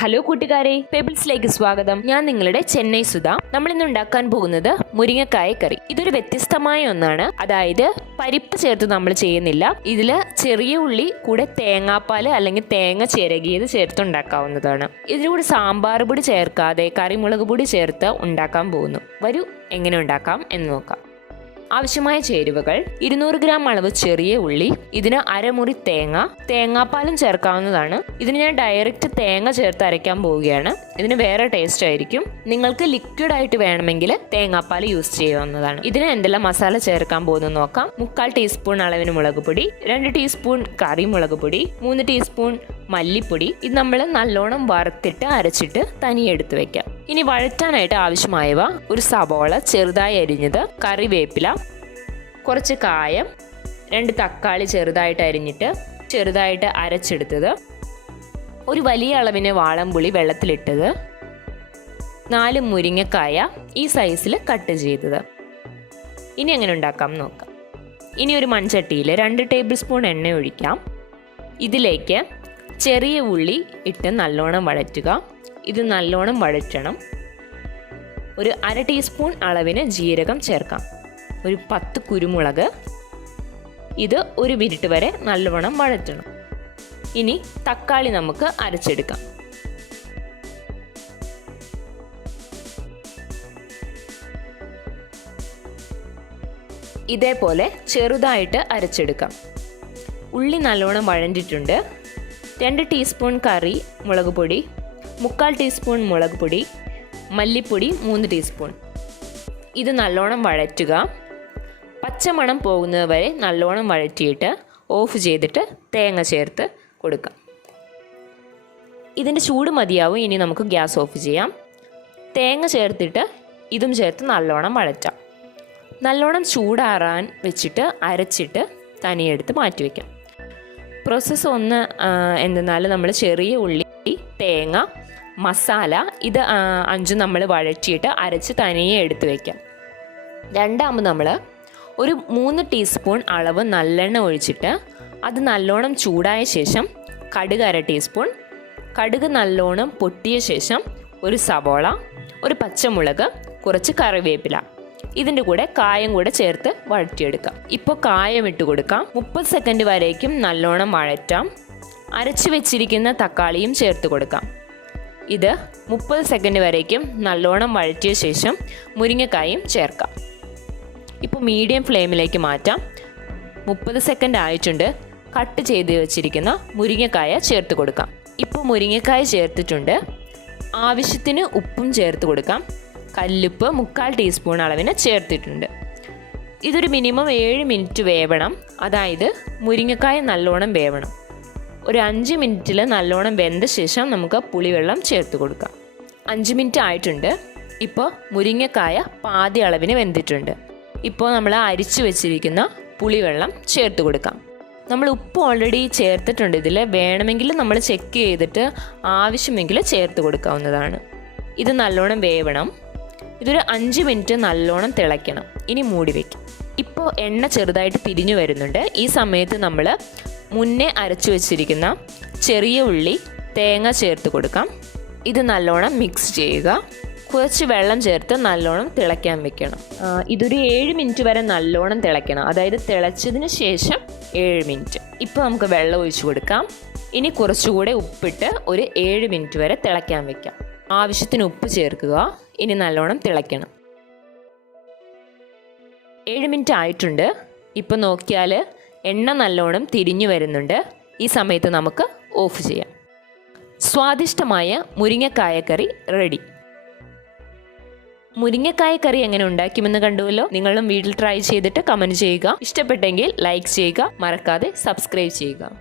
Hello കൂട്ടുകാരെ, പെബിൾസിലേക്ക് സ്വാഗതം. ഞാൻ നിങ്ങളുടെ ചെന്നൈ സുധ. നമ്മൾ ഇന്ന് ഉണ്ടാക്കാൻ പോകുന്നത് മുരിങ്ങക്കായ കറി. ഇതൊരു വ്യത്യസ്തമായ ഒന്നാണ്. അതായത് പരിപ്പ് ചേർത്ത് നമ്മൾ ചെയ്യുന്നില്ല. ഇതിൽ ചെറിയ ഉള്ളി കൂടെ തേങ്ങാപ്പാൽ അല്ലെങ്കിൽ തേങ്ങ ചിരകിയത് ചേർത്ത് ഉണ്ടാക്കാവുന്നതാണ്. ഇതിലൂടെ സാമ്പാർ പൊടി ചേർക്കാതെ കറിമുളക് പൊടി ചേർത്ത് ഉണ്ടാക്കാൻ പോകുന്നു. വരൂ എങ്ങനെ ഉണ്ടാക്കാം എന്ന് നോക്കാം. ആവശ്യമായ ചേരുവകൾ: 200 ഗ്രാം അളവ് ചെറിയ ഉള്ളി, ഇതിന് അരമുറി തേങ്ങാപ്പാലും ചേർക്കാവുന്നതാണ്. ഇതിന് ഞാൻ ഡയറക്റ്റ് തേങ്ങ ചേർത്ത് അരയ്ക്കാൻ പോവുകയാണ്. ഇതിന് വേറെ ടേസ്റ്റ് ആയിരിക്കും. നിങ്ങൾക്ക് ലിക്വിഡ് ആയിട്ട് വേണമെങ്കിൽ തേങ്ങാപ്പാൽ യൂസ് ചെയ്യാവുന്നതാണ്. ഇതിന് എന്തെല്ലാം മസാല ചേർക്കാൻ പോകുന്നത് നോക്കാം. 3/4 ടീസ്പൂൺ അളവിന് മുളക് പൊടി, 2 ടീസ്പൂൺ കറി മുളക് പൊടി, 3 ടീസ്പൂൺ മല്ലിപ്പൊടി. ഇത് നമ്മൾ നല്ലോണം വറുത്തിട്ട് അരച്ചിട്ട് തനിയെ എടുത്ത് വെക്കാം. ഇനി വഴറ്റാനായിട്ട് ആവശ്യമായവ: ഒരു സവോള ചെറുതായി അരിഞ്ഞത്, കറിവേപ്പില, കുറച്ച് കായം, 2 തക്കാളി ചെറുതായിട്ട് അരിഞ്ഞിട്ട് ചെറുതായിട്ട് അരച്ചെടുത്തത്, ഒരു വലിയ അളവിന് വാളംപുളി വെള്ളത്തിലിട്ടത്, 4 മുരിങ്ങക്കായ ഈ സൈസിൽ കട്ട് ചെയ്തത്. ഇനി എങ്ങനെ ഉണ്ടാക്കാം നോക്കാം. ഇനി ഒരു മൺചട്ടിയിൽ 2 ടേബിൾ സ്പൂൺ എണ്ണ ഒഴിക്കാം. ഇതിലേക്ക് ചെറിയ ഉള്ളി ഇട്ട് നല്ലോണം വഴറ്റുക. ഇത് നല്ലോണം വഴറ്റണം. ഒരു 1/2 ടീസ്പൂൺ അളവിന് ജീരകം ചേർക്കാം. ഒരു 10 കുരുമുളക്. ഇത് 1 മിനിറ്റ് വരെ നല്ലോണം വഴറ്റണം. ഇനി തക്കാളി നമുക്ക് അരച്ചെടുക്കാം. ഇതേപോലെ ചെറുതായിട്ട് അരച്ചെടുക്കാം. ഉള്ളി നല്ലോണം വഴണ്ടിട്ടുണ്ട്. 2 ടീസ്പൂൺ കറി മുളക് പൊടി, 3/4 ടീസ്പൂൺ മുളക് പൊടി, മല്ലിപ്പൊടി 3 ടീസ്പൂൺ. ഇത് നല്ലോണം വഴറ്റുക. പച്ചമണം പോകുന്നത് വരെ നല്ലോണം വഴറ്റിയിട്ട് ഓഫ് ചെയ്തിട്ട് തേങ്ങ ചേർത്ത് കൊടുക്കാം. ഇതിൻ്റെ ചൂട് മതിയാവും. ഇനി നമുക്ക് ഗ്യാസ് ഓഫ് ചെയ്യാം. തേങ്ങ ചേർത്തിട്ട് ഇതും ചേർത്ത് നല്ലോണം വഴറ്റാം. നല്ലോണം ചൂടാറാൻ വെച്ചിട്ട് അരച്ചിട്ട് തനിയെടുത്ത് മാറ്റി വയ്ക്കാം. പ്രോസസ്സ് ഒന്ന് എന്തെന്നാൽ നമ്മൾ ചെറിയ ഉള്ളി, തേങ്ങ, മസാല ഇത് 5 നമ്മൾ വഴറ്റിയിട്ട് അരച്ച് തനിയെ എടുത്ത് വയ്ക്കാം. രണ്ടാമത് നമ്മൾ ഒരു 3 ടീസ്പൂൺ അളവ് നല്ലെണ്ണ ഒഴിച്ചിട്ട് അത് നല്ലോണം ചൂടായ ശേഷം കടുക് 1/2 ടീസ്പൂൺ, കടുക് നല്ലോണം പൊട്ടിയ ശേഷം ഒരു സവോള, ഒരു പച്ചമുളക്, കുറച്ച് കറിവേപ്പില, ഇതിൻ്റെ കൂടെ കായം കൂടെ ചേർത്ത് വഴറ്റിയെടുക്കാം. ഇപ്പോൾ കായം ഇട്ട് കൊടുക്കാം. 30 സെക്കൻഡ് വരേക്കും നല്ലോണം വഴറ്റാം. അരച്ച് വെച്ചിരിക്കുന്ന തക്കാളിയും ചേർത്ത് കൊടുക്കാം. ഇത് 30 സെക്കൻഡ് വരേക്കും നല്ലോണം വഴറ്റിയ ശേഷം മുരിങ്ങക്കായും ചേർക്കാം. ഇപ്പോൾ മീഡിയം ഫ്ലെയിമിലേക്ക് മാറ്റാം. 30 സെക്കൻഡ് ആയിട്ടുണ്ട്. കട്ട് ചെയ്ത് വെച്ചിരിക്കുന്ന മുരിങ്ങക്കായ ചേർത്ത് കൊടുക്കാം. ഇപ്പോൾ മുരിങ്ങക്കായ ചേർത്തിട്ടുണ്ട്. ആവശ്യത്തിന് ഉപ്പും ചേർത്ത് കൊടുക്കാം. കല്ലുപ്പ് 3/4 ടീസ്പൂൺ അളവിന് ചേർത്തിട്ടുണ്ട്. ഇതൊരു മിനിമം 7 മിനിറ്റ് വേവണം. അതായത് മുരിങ്ങക്കായ നല്ലോണം വേവണം. ഒരു 5 മിനിറ്റിൽ നല്ലോണം വെന്ത ശേഷം നമുക്ക് പുളിവെള്ളം ചേർത്ത് കൊടുക്കാം. 5 മിനിറ്റ് ആയിട്ടുണ്ട്. ഇപ്പോൾ മുരിങ്ങക്കായ പാതി അളവിന് വെന്തിട്ടുണ്ട്. ഇപ്പോൾ നമ്മൾ അരിച്ചു വെച്ചിരിക്കുന്ന പുളിവെള്ളം ചേർത്ത് കൊടുക്കാം. നമ്മൾ ഉപ്പ് ഓൾറെഡി ചേർത്തിട്ടുണ്ട്. ഇതിൽ വേണമെങ്കിൽ നമ്മൾ ചെക്ക് ചെയ്തിട്ട് ആവശ്യമെങ്കിൽ ചേർത്ത് കൊടുക്കാവുന്നതാണ്. ഇത് നല്ലോണം വേവണം. ഇതൊരു 5 മിനിറ്റ് നല്ലോണം തിളയ്ക്കണം. ഇനി മൂടി വയ്ക്കും. ഇപ്പോൾ എണ്ണ ചെറുതായിട്ട് തിരിഞ്ഞു വരുന്നുണ്ട്. ഈ സമയത്ത് നമ്മൾ മുന്നേ അരച്ചു വെച്ചിരിക്കുന്ന ചെറിയ ഉള്ളി, തേങ്ങ ചേർത്ത് കൊടുക്കാം. ഇത് നല്ലോണം മിക്സ് ചെയ്യുക. കുറച്ച് വെള്ളം ചേർത്ത് നല്ലോണം തിളയ്ക്കാൻ വെക്കണം. ഇതൊരു 7 മിനിറ്റ് വരെ നല്ലോണം തിളയ്ക്കണം. അതായത് തിളച്ചതിന് ശേഷം 7 മിനിറ്റ്. ഇപ്പോൾ നമുക്ക് വെള്ളം ഒഴിച്ചു കൊടുക്കാം. ഇനി കുറച്ചുകൂടെ ഉപ്പിട്ട് ഒരു 7 മിനിറ്റ് വരെ തിളയ്ക്കാൻ വെക്കാം. ആവശ്യത്തിന് ഉപ്പ് ചേർക്കുക. ഇനി നല്ലോണം തിളയ്ക്കണം. 7 മിനിറ്റ് ആയിട്ടുണ്ട്. ഇപ്പോൾ നോക്കിയാൽ എണ്ണ നല്ലോണം തിരിഞ്ഞു വരുന്നുണ്ട്. ഈ സമയത്ത് നമുക്ക് ഓഫ് ചെയ്യാം. സ്വാദിഷ്ടമായ മുരിങ്ങക്കായ കറി റെഡി. മുരിങ്ങക്കായ കറി എങ്ങനെ ഉണ്ടാക്കുമെന്ന് കണ്ടുവല്ലോ. നിങ്ങളും വീട്ടിൽ ട്രൈ ചെയ്തിട്ട് കമൻറ്റ് ചെയ്യുക. ഇഷ്ടപ്പെട്ടെങ്കിൽ ലൈക്ക് ചെയ്യുക. മറക്കാതെ സബ്സ്ക്രൈബ് ചെയ്യുക.